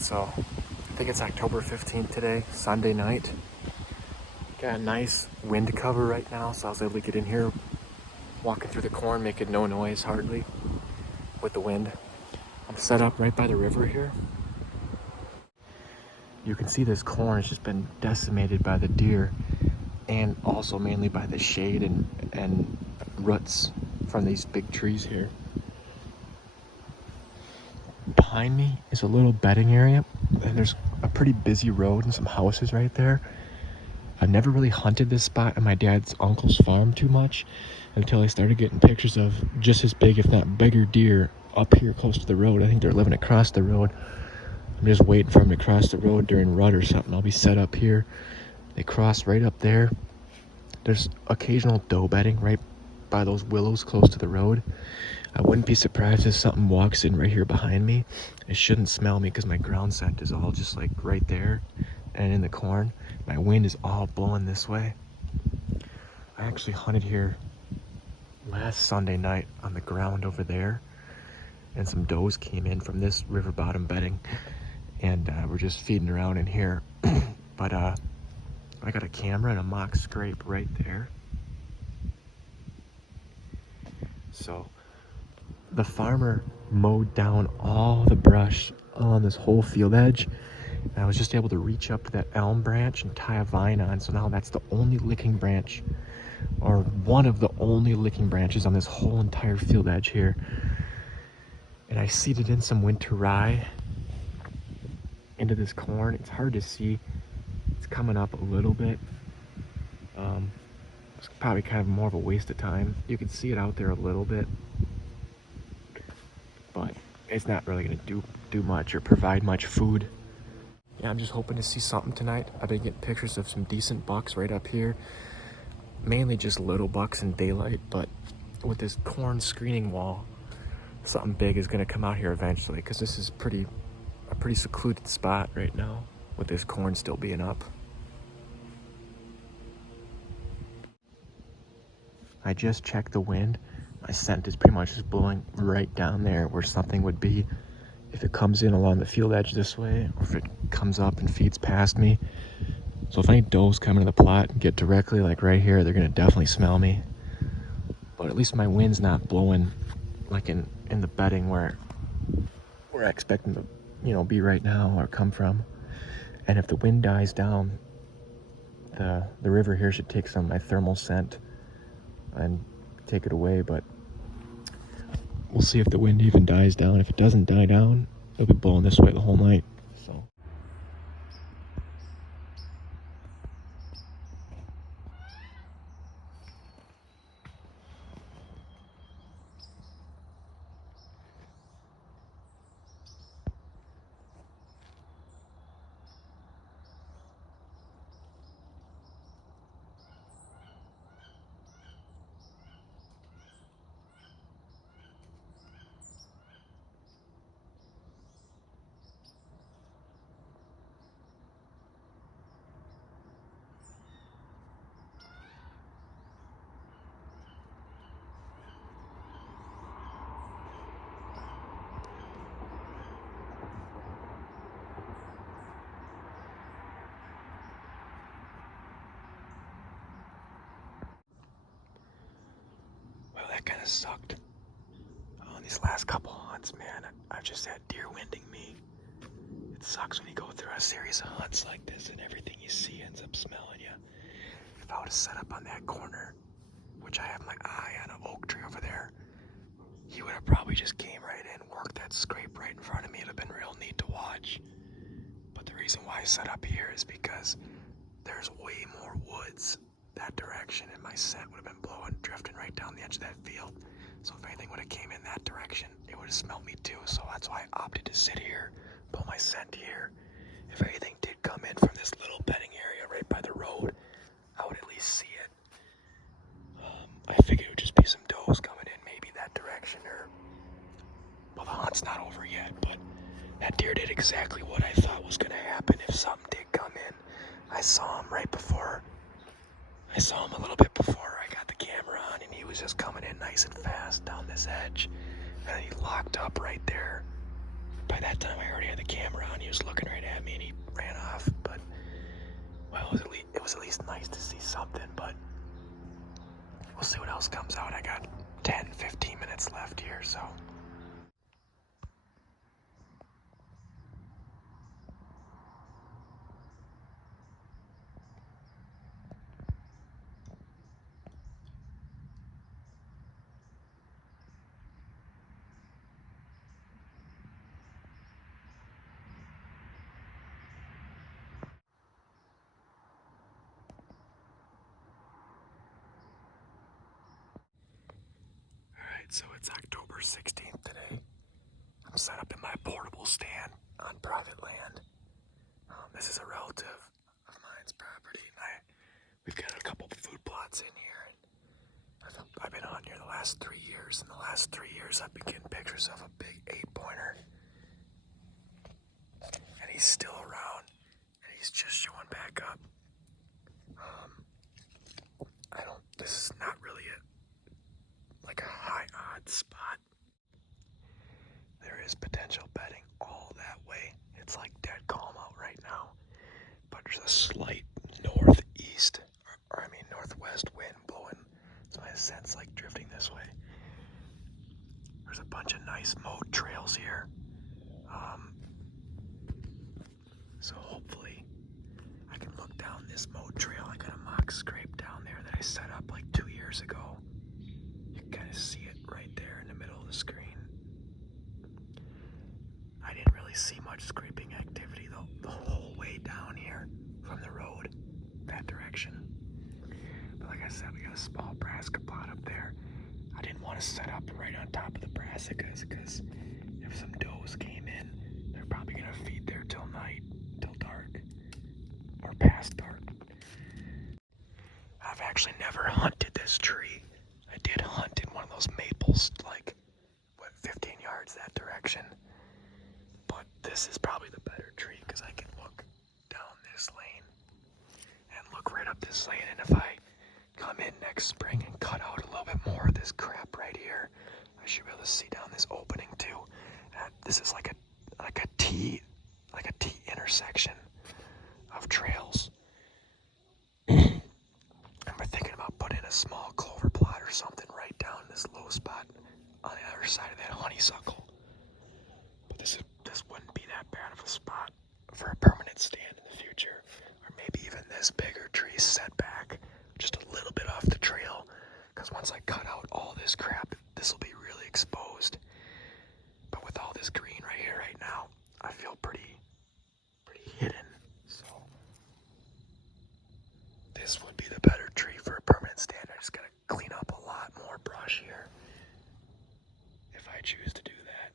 Alright, so I think it's October 15th today, Sunday night. Got a nice wind cover right now, so I was able to get in here, walking through the corn, making no noise hardly with the wind. I'm set up right by the river here. You can see this corn has just been decimated by the deer and also mainly by the shade and roots from these big trees here. Behind me is a little bedding area, and there's a pretty busy road and some houses right there. I've never really hunted this spot at my dad's uncle's farm too much until I started getting pictures of just as big, if not bigger, deer up here close to the road. I think they're living across the road. I'm just waiting for them to cross the road during rut or something. I'll be set up here. They cross right up there. There's occasional doe bedding right by those willows close to the road. I wouldn't be surprised if something walks in right here behind me. It shouldn't smell me because my ground scent is all just like right there and in the corn. My wind is all blowing this way. I actually hunted here last Sunday night on the ground over there, and some does came in from this river bottom bedding, and we're just feeding around in here. But I got a camera and a mock scrape right there. So the farmer mowed down all the brush on this whole field edge, and I was just able to reach up to that elm branch and tie a vine on. So now that's the only licking branch, or one of the only licking branches on this whole entire field edge here. And I seeded in some winter rye into this corn. It's hard to see. It's coming up a little bit. It's probably kind of more of a waste of time. You can see it out there a little bit, but it's not really going to do much or provide much food. Yeah, I'm just hoping to see something tonight. I've been getting pictures of some decent bucks right up here. Mainly just little bucks in daylight, but with this corn screening wall, something big is going to come out here eventually, because this is a pretty secluded spot right now with this corn still being up. I just checked the wind. My scent is pretty much just blowing right down there where something would be if it comes in along the field edge this way, or if it comes up and feeds past me. So if any does come into the plot and get directly like right here, they're gonna definitely smell me. But at least my wind's not blowing like in the bedding where I expect them to, be right now or come from. And if the wind dies down, the river here should take some of my thermal scent and take it away, but we'll see if the wind even dies down. If it doesn't die down, it'll be blowing this way the whole night. So that kind of sucked. On these last couple hunts, man, I've just had deer winding me. It sucks when you go through a series of hunts like this and everything you see ends up smelling you. If I would have set up on that corner, which I have my eye on an oak tree over there, he would have probably just came right in, worked that scrape right in front of me. It would have been real neat to watch. But the reason why I set up here is because there's way more woods that direction, and my scent would have been blowing, drifting right down the edge of that field. So if anything would have came in that direction, it would have smelled me too. So that's why I opted to sit here, pull my scent here. If anything did come in from this little bedding area right by the road, I would at least see it. I figured it would just be some does coming in maybe that direction, or, well, the hunt's not over yet, but that deer did exactly what I thought was going to happen if something did come in. I saw him a little bit before I got the camera on, and he was just coming in nice and fast down this edge, and he locked up right there by by that time I already had the camera on. He was looking right at me and he ran off. But well, it was at least nice to see something. But we'll see what else comes out. I got 10, 15 minutes left here, so. Alright, so it's October 16th today. I'm set up in my portable stand on private land. This is a relative of mine's property, and we've got a couple food plots in here. And I've been on here the last 3 years. In the last 3 years, I've been getting pictures of a big 8-pointer. And he's still around, and he's just showing back up. This is not really like a high odds spot. There is potential betting all that way. It's like dead calm out right now. But there's a slight northeast, or I mean northwest wind blowing. So I sense like drifting this way. There's a bunch of nice mowed trails here. So hopefully I can look down this mowed trail. I got a mock scrape down there that I set up like 2 years ago. You can kind of see it right there in the middle of the screen. I didn't really see much scraping activity the whole way down here from the road, that direction. But like I said, we got a small brassica plot up there. I didn't want to set up right on top of the brassicas because if some does came in, they're probably going to feed there till night, till dark, or past dark. I've actually never hunted this tree. I did hunt in one of those maples, like, 15 yards that direction. But this is probably the better tree because I can look down this lane and look right up this lane. And if I come in next spring and cut out a little bit more of this crap right here, I should be able to see down this opening too. This is like a T intersection of trails. And we're thinking about putting a small clover plot or something right down this low spot on the other side of that honeysuckle. But this wouldn't be that bad of a spot for a permanent stand in the future. Or maybe even this bigger tree set back just a little bit off the trail. Because once I cut out all this crap, this will be really exposed. But with all this green right here, right now, I feel pretty hidden. So this would be the better tree for a permanent stand. I just gotta clean up a lot more brush here if I choose to do that.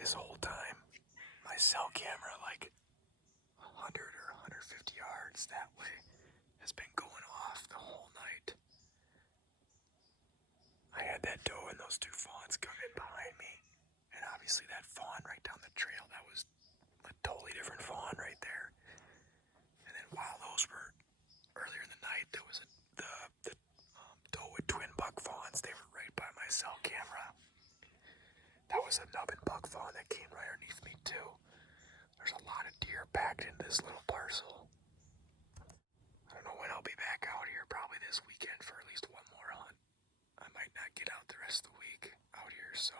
this whole time, my cell camera, like 100 or 150 yards that way, has been going off the whole night. I had that doe and those two fawns come in behind me, and obviously that fawn right down the trail, that was a totally different fawn right there. And then while those were earlier in the night, there was the doe with twin buck fawns. They were right by my cell camera. That was a nubbin buck fawn that came right underneath me too. There's a lot of deer packed into this little parcel. I don't know when I'll be back out here, probably this weekend for at least one more hunt. I might not get out the rest of the week out here, so